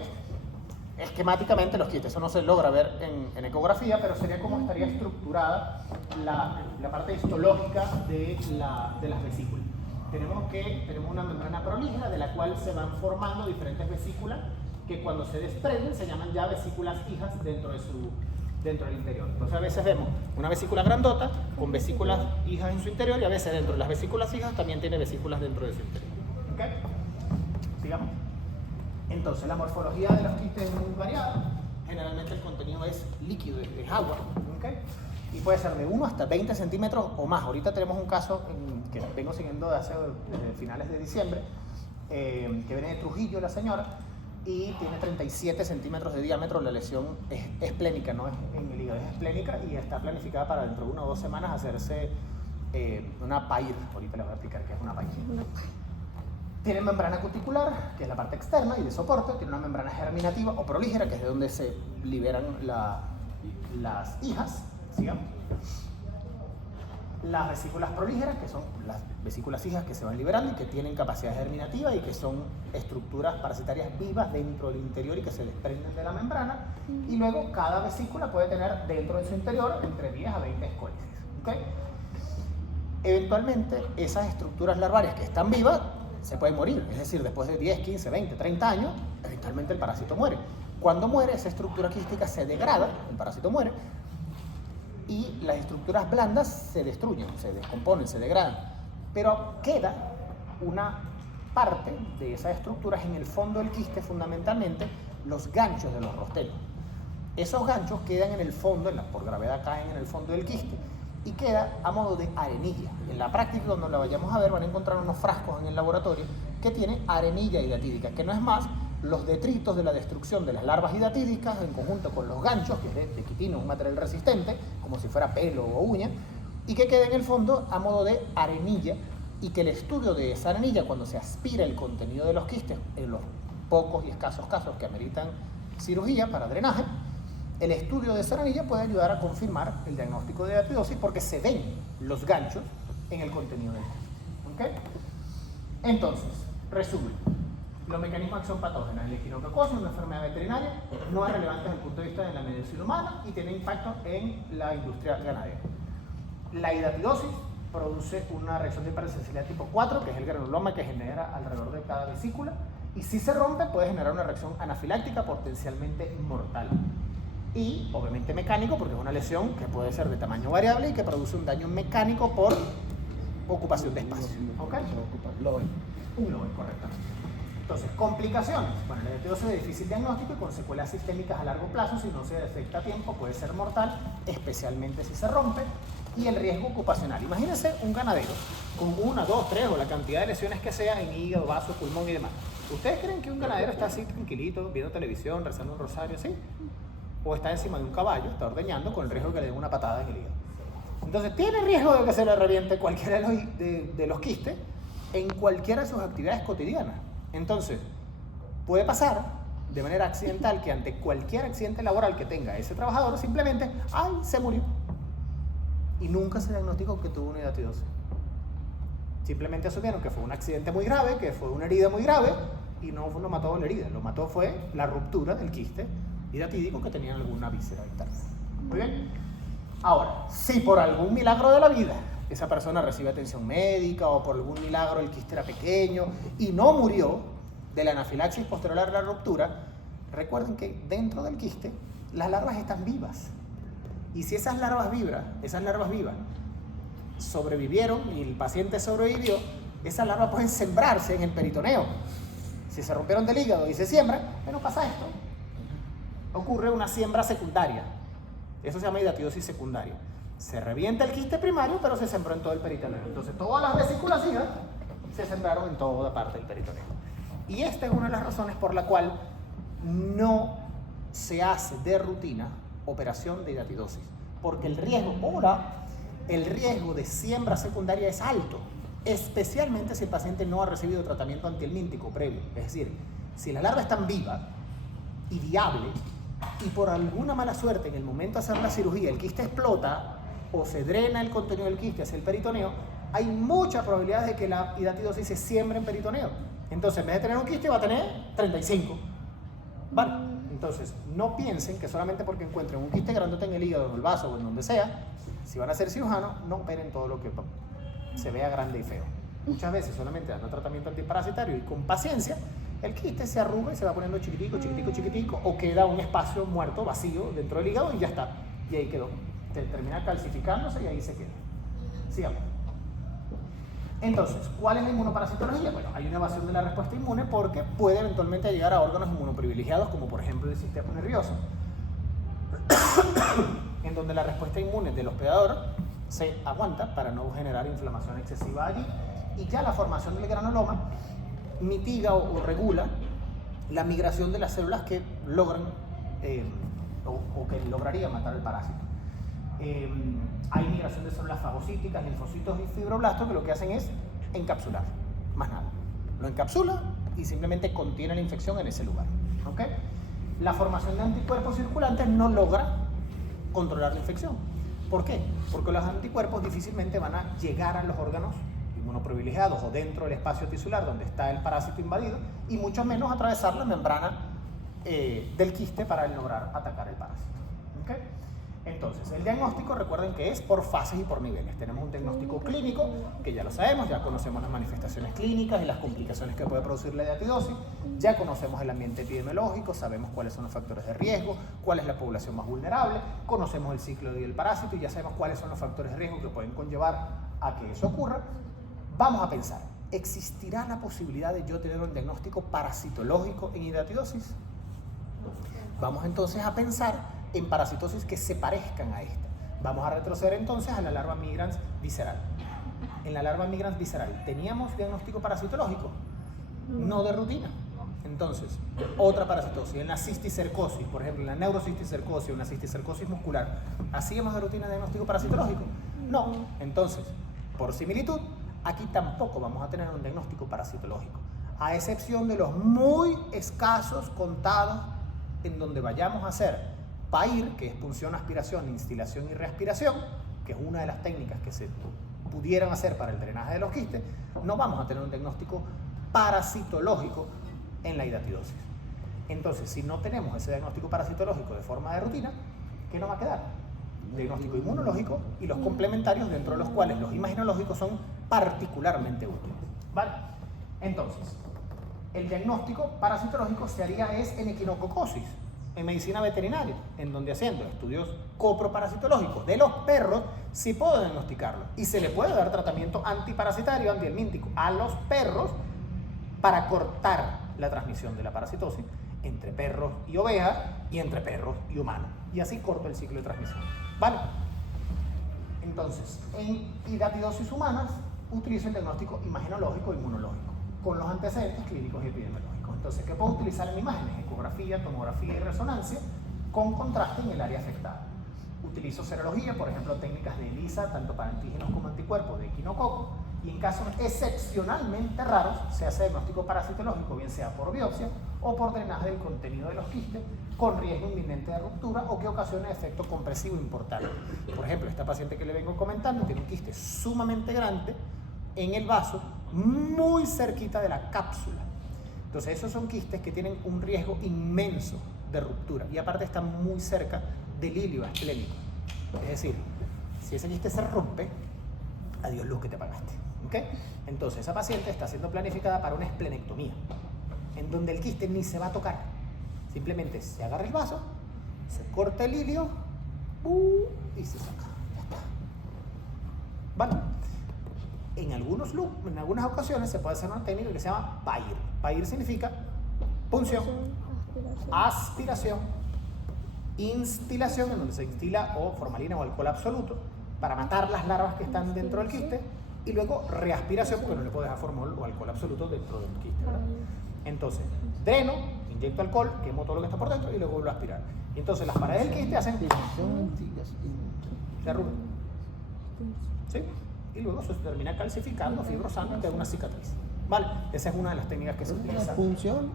esquemáticamente los quistes. Eso no se logra ver en ecografía, pero sería como estaría estructurada la parte histológica de las vesículas. Tenemos una membrana prolígera de la cual se van formando diferentes vesículas que cuando se desprenden se llaman ya vesículas hijas dentro del interior. Entonces a veces vemos una vesícula grandota con vesículas hijas en su interior y a veces dentro de las vesículas hijas también tiene vesículas dentro de su interior. ¿Ok? Sigamos. Entonces la morfología de los quistes es muy variada. Generalmente el contenido es líquido, es agua. ¿Okay? Y puede ser de 1 hasta 20 centímetros o más. Ahorita tenemos un caso que vengo siguiendo desde finales de diciembre, que viene de Trujillo la señora, y tiene 37 centímetros de diámetro. La lesión es esplénica, no es en el hígado, es esplénica y está planificada para dentro de 1 o 2 semanas hacerse una PAIR. Ahorita les voy a explicar qué es una PAIR. Tiene membrana cuticular, que es la parte externa y de soporte. Tiene una membrana germinativa o prolígera, que es de donde se liberan las hijas. Sigamos. Las vesículas prolígeras, que son las vesículas hijas que se van liberando y que tienen capacidad germinativa y que son estructuras parasitarias vivas dentro del interior y que se desprenden de la membrana. Y luego cada vesícula puede tener dentro de su interior entre 10 a 20 escólices. ¿Okay? Eventualmente, esas estructuras larvarias que están vivas se pueden morir, es decir, después de 10, 15, 20, 30 años, eventualmente el parásito muere. Cuando muere, esa estructura quística se degrada, el parásito muere, y las estructuras blandas se destruyen, se descomponen, se degradan. Pero queda una parte de esas estructuras en el fondo del quiste, fundamentalmente los ganchos de los rostelos. Esos ganchos quedan en el fondo, por gravedad caen en el fondo del quiste, y queda a modo de arenilla. En la práctica, cuando la vayamos a ver, van a encontrar unos frascos en el laboratorio que tienen arenilla hidatídica, que no es más los detritos de la destrucción de las larvas hidatídicas en conjunto con los ganchos, que es de quitino, un material resistente, como si fuera pelo o uña, y que queda en el fondo a modo de arenilla, y que el estudio de esa arenilla, cuando se aspira el contenido de los quistes, en los pocos y escasos casos que ameritan cirugía para drenaje, el estudio de esa arenilla puede ayudar a confirmar el diagnóstico de hidatidosis porque se ven los ganchos en el contenido del quiste. ¿Okay? Entonces, resumen. Los mecanismos de acción patógena del equinococosis, una enfermedad veterinaria, no es relevante desde el punto de vista de la medicina humana y tiene impacto en la industria ganadera. La hidatidosis produce una reacción de hipersensibilidad tipo 4, que es el granuloma que genera alrededor de cada vesícula, y si se rompe puede generar una reacción anafiláctica potencialmente mortal. Y obviamente mecánico, porque es una lesión que puede ser de tamaño variable y que produce un daño mecánico por ocupación de espacio. ¿Ok? Un LOE, correctamente. Entonces, complicaciones. Bueno, la hidatidosis es de difícil diagnóstico y con secuelas sistémicas a largo plazo, si no se detecta a tiempo, puede ser mortal, especialmente si se rompe. Y el riesgo ocupacional. Imagínense un ganadero con 1, 2, 3 o la cantidad de lesiones que sea en hígado, vaso, pulmón y demás. ¿Ustedes creen que un ganadero está así tranquilito, viendo televisión, rezando un rosario, así? O está encima de un caballo, está ordeñando con el riesgo de que le den una patada en el hígado. Entonces, tiene riesgo de que se le reviente cualquiera de los quistes en cualquiera de sus actividades cotidianas. Entonces, puede pasar de manera accidental que ante cualquier accidente laboral que tenga ese trabajador, simplemente, ¡ay, se murió! Y nunca se diagnosticó que tuvo una hidatidosis. Simplemente asumieron que fue un accidente muy grave, que fue una herida muy grave, y no lo mató la herida, lo mató fue la ruptura del quiste hidatídico que tenía alguna víscera interna. Muy bien. Ahora, si por algún milagro de la vida esa persona recibe atención médica o por algún milagro el quiste era pequeño y no murió de la anafilaxis posterior a la ruptura, recuerden que dentro del quiste las larvas están vivas. Y si esas larvas vivas sobrevivieron y el paciente sobrevivió, esas larvas pueden sembrarse en el peritoneo. Si se rompieron del hígado y se siembran, bueno, pasa esto. Ocurre una siembra secundaria. Eso se llama hidatidosis secundaria. Se revienta el quiste primario, pero se sembró en todo el peritoneo. Entonces, todas las vesículas hígadas se sembraron en toda parte del peritoneo. Y esta es una de las razones por la cual no se hace de rutina operación de hidatidosis, porque el riesgo de siembra secundaria es alto, especialmente si el paciente no ha recibido tratamiento antihelmíntico previo. Es decir, si la larva está viva y viable y por alguna mala suerte en el momento de hacer la cirugía el quiste explota o se drena el contenido del quiste hacia el peritoneo, hay mucha probabilidad de que la hidatidosis se siembre en peritoneo. Entonces, en vez de tener un quiste, va a tener 35. ¿Vale? Entonces, no piensen que solamente porque encuentren un quiste grandote en el hígado, en el vaso o en donde sea, si van a ser cirujanos, no operen todo lo que se vea grande y feo. Muchas veces solamente dando tratamiento antiparasitario y con paciencia, el quiste se arruga y se va poniendo chiquitico, chiquitico, chiquitico, o queda un espacio muerto, vacío, dentro del hígado y ya está. Y ahí quedó. Termina calcificándose y ahí se queda. Sigamos. Entonces, ¿cuál es la inmunoparasitología? Bueno, hay una evasión de la respuesta inmune porque puede eventualmente llegar a órganos inmunoprivilegiados, como por ejemplo el sistema nervioso, en donde la respuesta inmune del hospedador se aguanta para no generar inflamación excesiva allí, y ya la formación del granuloma mitiga o regula la migración de las células que logran o que lograría matar el parásito. Hay migración de células fagocíticas, linfocitos y fibroblastos que lo que hacen es encapsular, más nada. Lo encapsula y simplemente contiene la infección en ese lugar. ¿Okay? La formación de anticuerpos circulantes no logra controlar la infección. ¿Por qué? Porque los anticuerpos difícilmente van a llegar a los órganos inmunoprivilegiados o dentro del espacio tisular donde está el parásito invadido, y mucho menos atravesar la membrana del quiste para lograr atacar el parásito. ¿Okay? Entonces, el diagnóstico, recuerden que es por fases y por niveles. Tenemos un diagnóstico clínico, que ya lo sabemos, ya conocemos las manifestaciones clínicas y las complicaciones que puede producir la hidatidosis, ya conocemos el ambiente epidemiológico, sabemos cuáles son los factores de riesgo, cuál es la población más vulnerable, conocemos el ciclo de vida del parásito y ya sabemos cuáles son los factores de riesgo que pueden conllevar a que eso ocurra. Vamos a pensar, ¿existirá la posibilidad de yo tener un diagnóstico parasitológico en hidatidosis? Vamos entonces a pensar en parasitosis que se parezcan a esta. Vamos a retroceder entonces a la larva migrans visceral. En la larva migrans visceral, ¿teníamos diagnóstico parasitológico? No de rutina. Entonces, otra parasitosis, en la cisticercosis, por ejemplo, en la neurocisticercosis o en la cisticercosis muscular, ¿hacíamos de rutina diagnóstico parasitológico? No. Entonces, por similitud, aquí tampoco vamos a tener un diagnóstico parasitológico, a excepción de los muy escasos contados en donde vayamos a hacer PAIR, que es punción, aspiración, instilación y reaspiración, que es una de las técnicas que se pudieran hacer para el drenaje de los quistes. No vamos a tener un diagnóstico parasitológico en la hidatidosis. Entonces, si no tenemos ese diagnóstico parasitológico de forma de rutina, ¿qué nos va a quedar? Diagnóstico inmunológico y los complementarios, dentro de los cuales los imaginológicos son particularmente útiles. ¿Vale? Entonces, el diagnóstico parasitológico se haría en equinococosis, en medicina veterinaria, en donde haciendo estudios coproparasitológicos de los perros, sí puedo diagnosticarlo. Y se le puede dar tratamiento antiparasitario, antihelmíntico a los perros para cortar la transmisión de la parasitosis entre perros y ovejas y entre perros y humanos. Y así corto el ciclo de transmisión. ¿Vale? Entonces, en hidatidosis humanas utilizo el diagnóstico imaginológico e inmunológico con los antecedentes clínicos y epidemiológicos. Entonces, ¿qué puedo utilizar en imágenes? Ecografía, tomografía y resonancia con contraste en el área afectada. Utilizo serología, por ejemplo, técnicas de ELISA, tanto para antígenos como anticuerpos de equinococo, y en casos excepcionalmente raros se hace diagnóstico parasitológico, bien sea por biopsia o por drenaje del contenido de los quistes, con riesgo inminente de ruptura o que ocasione efecto compresivo importante. Por ejemplo, esta paciente que le vengo comentando tiene un quiste sumamente grande en el vaso, muy cerquita de la cápsula. Entonces, esos son quistes que tienen un riesgo inmenso de ruptura y aparte están muy cerca del hilio esplénico. Es decir, si ese quiste se rompe, adiós luz que te pagaste. ¿Okay? Entonces, esa paciente está siendo planificada para una esplenectomía, en donde el quiste ni se va a tocar. Simplemente se agarra el vaso, se corta el hilio y se saca. Ya está. ¿Vale? En algunas ocasiones se puede hacer una técnica que se llama PAIR. PAIR significa punción, aspiración, instilación, en donde se instila o formalina o alcohol absoluto para matar las larvas que están dentro del quiste, y luego reaspiración, porque no le puedo dejar formol o alcohol absoluto dentro del quiste, ¿verdad? Entonces, dreno, inyecto alcohol, quemo todo lo que está por dentro y luego vuelvo a aspirar. Y entonces las paredes del quiste hacen... ¿Se arruga? ¿Sí? Y luego se termina calcificando, fibrosando, y queda una cicatriz. ¿Vale? Esa es una de las técnicas que se utiliza. Punción,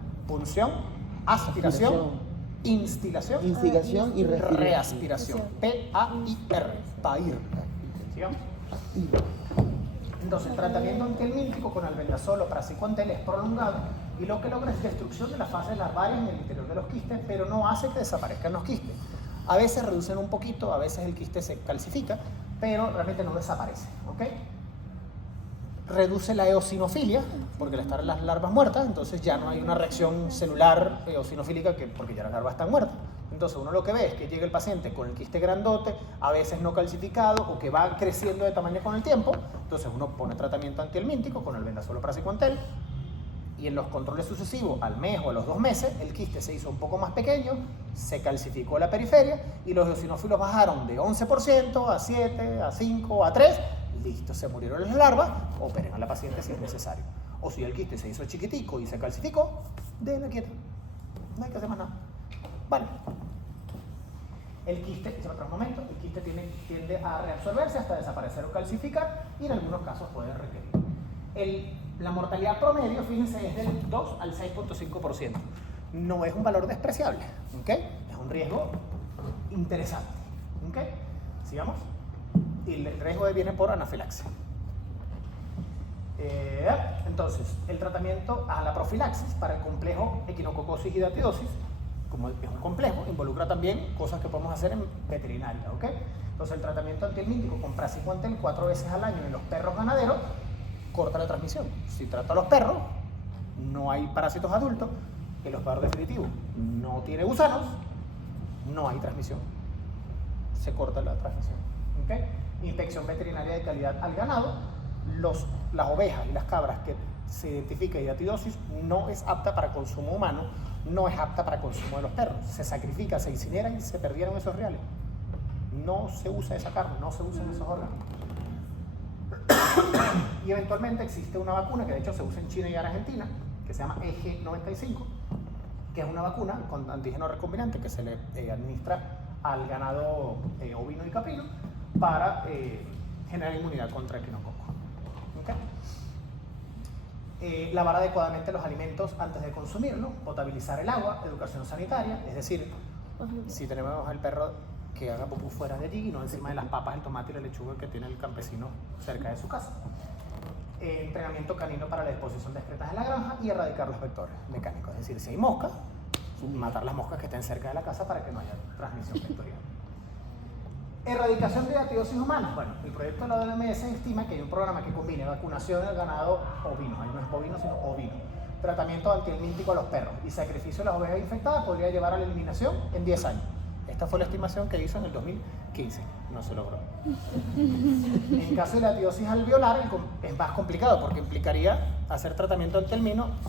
aspiración, instilación y reaspiración. P-A-I-R. PAIR. ¿Sigamos? Entonces, el tratamiento antihelmíntico con albendazol o praziquantel es prolongado y lo que logra es destrucción de las fases larvarias en el interior de los quistes, pero no hace que desaparezcan los quistes. A veces reducen un poquito, a veces el quiste se calcifica, pero realmente no desaparece. ¿Ok? Reduce la eosinofilia, porque al estar las larvas muertas, entonces ya no hay una reacción celular eosinofílica porque ya las larvas están muertas. Entonces uno lo que ve es que llega el paciente con el quiste grandote, a veces no calcificado o que va creciendo de tamaño con el tiempo. Entonces uno pone tratamiento antihelmíntico con albendazol o praziquantel y en los controles sucesivos, al mes o a los 2 meses, el quiste se hizo un poco más pequeño, se calcificó la periferia y los eosinófilos bajaron de 11% a 7, a 5, a 3. Listo, se murieron las larvas, operen a la paciente si es necesario. O si el quiste se hizo chiquitico y se calcificó, déjenla quieta. No hay que hacer más nada. Vale. El quiste, en otros momentos, el quiste tiende a reabsorberse hasta desaparecer o calcificar y en algunos casos puede requerir. La mortalidad promedio, fíjense, es del 2 al 6.5%. No es un valor despreciable, ¿ok? Es un riesgo interesante, ¿ok? Sigamos. Y el riesgo viene por anafilaxia. Entonces, el tratamiento a la profilaxis para el complejo equinococosis y hidatidosis, como es un complejo, involucra también cosas que podemos hacer en veterinaria, ¿ok? Entonces, el tratamiento antihelmíntico con praziquantel 4 veces al año en los perros ganaderos corta la transmisión. Si trato a los perros, no hay parásitos adultos, el hospedador definitivo no tiene gusanos, no hay transmisión. Se corta la transmisión, ¿ok? Inspección veterinaria de calidad al ganado. Las ovejas y las cabras que se identifica hidatidosis no es apta para consumo humano, no es apta para consumo de los perros. Se sacrifica, se incineran y se perdieron esos reales. No se usa esa carne, no se usan esos órganos. Y eventualmente existe una vacuna que de hecho se usa en China y en Argentina, que se llama EG95, que es una vacuna con antígeno recombinante que se le administra al ganado ovino y caprino para generar inmunidad contra el equinococo. ¿Okay? Lavar adecuadamente los alimentos antes de consumirlos, potabilizar el agua, educación sanitaria, es decir, si tenemos al perro que haga popú fuera de allí y no encima de las papas, el tomate y la lechuga que tiene el campesino cerca de su casa. entrenamiento canino para la disposición de excretas en la granja y erradicar los vectores mecánicos. Es decir, si hay moscas, matar las moscas que estén cerca de la casa para que no haya transmisión vectorial. Erradicación de atidosis humanas. Bueno, el proyecto de la OMS estima que hay un programa que combine vacunación del ganado ovino, ahí no es bovino sino ovino, tratamiento antihelmíntico a los perros y sacrificio de las ovejas infectadas podría llevar a la eliminación en 10 años. Esta fue la estimación que hizo en el 2015, no se logró. En caso de la atidosis alveolar es más complicado porque implicaría hacer tratamiento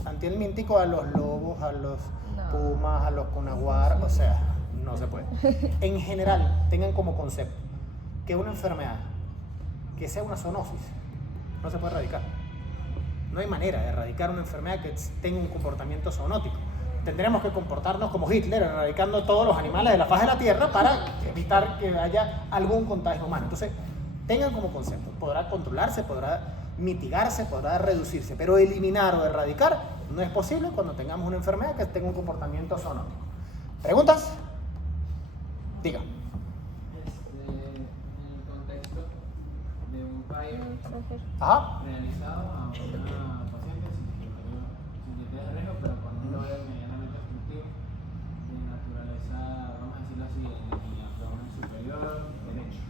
antihelmíntico a los lobos, a los pumas, a los conaguar, o sea, no se puede. En general, tengan como concepto que una enfermedad que sea una zoonosis no se puede erradicar. No hay manera de erradicar una enfermedad que tenga un comportamiento zoonótico. Tendremos que comportarnos como Hitler, erradicando todos los animales de la faz de la tierra para evitar que haya algún contagio humano. Entonces, tengan como concepto, podrá controlarse, podrá mitigarse, podrá reducirse, pero eliminar o erradicar no es posible cuando tengamos una enfermedad que tenga un comportamiento zoonótico. ¿Preguntas? Diga. En el contexto de un país Ajá. realizado a una paciente sin criterios de riesgo, pero con un dolor medianamente obstructivo de naturaleza, vamos a decirlo así, en el abdomen superior derecho.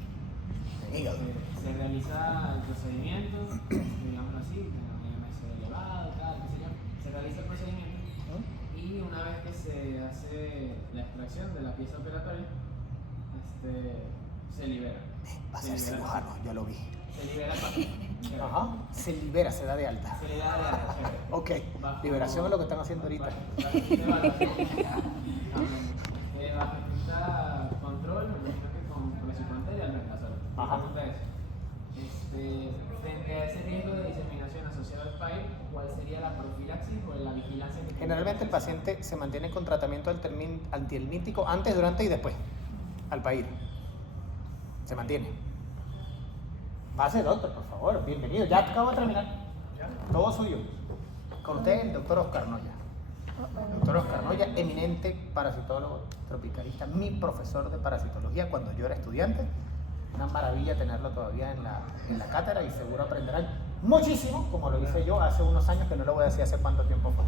Se realiza el procedimiento, digámoslo así, con un IMS elevado, tal, qué sé yo. Se realiza el procedimiento y una vez que se hace la extracción de la pieza operatoria, se libera. Va a ser cirujano, ya lo vi. Se libera el paciente. Ajá. Se libera, se da de alta. Se le da de alta, chévere. Ok. Liberación es lo que están haciendo ahorita. Bajo estricta control, me imagino que con presión arterial, ¿verdad? Ajá. Frente a ese riesgo de diseminación asociado al PAIR, ¿cuál sería la profilaxis o la vigilancia que Generalmente el paciente se mantiene con tratamiento antihelmíntico antes, durante y después al PAIR. Se mantiene. Pase, doctor, por favor, bienvenido. Ya acabo de terminar. Todo suyo. Con usted, el doctor Oscar Noya. Doctor Oscar Noya, eminente parasitólogo tropicalista, mi profesor de parasitología cuando yo era estudiante. Una maravilla tenerlo todavía en la cátedra y seguro aprenderán muchísimo, como lo hice yo hace unos años, que no lo voy a decir hace cuánto tiempo fue.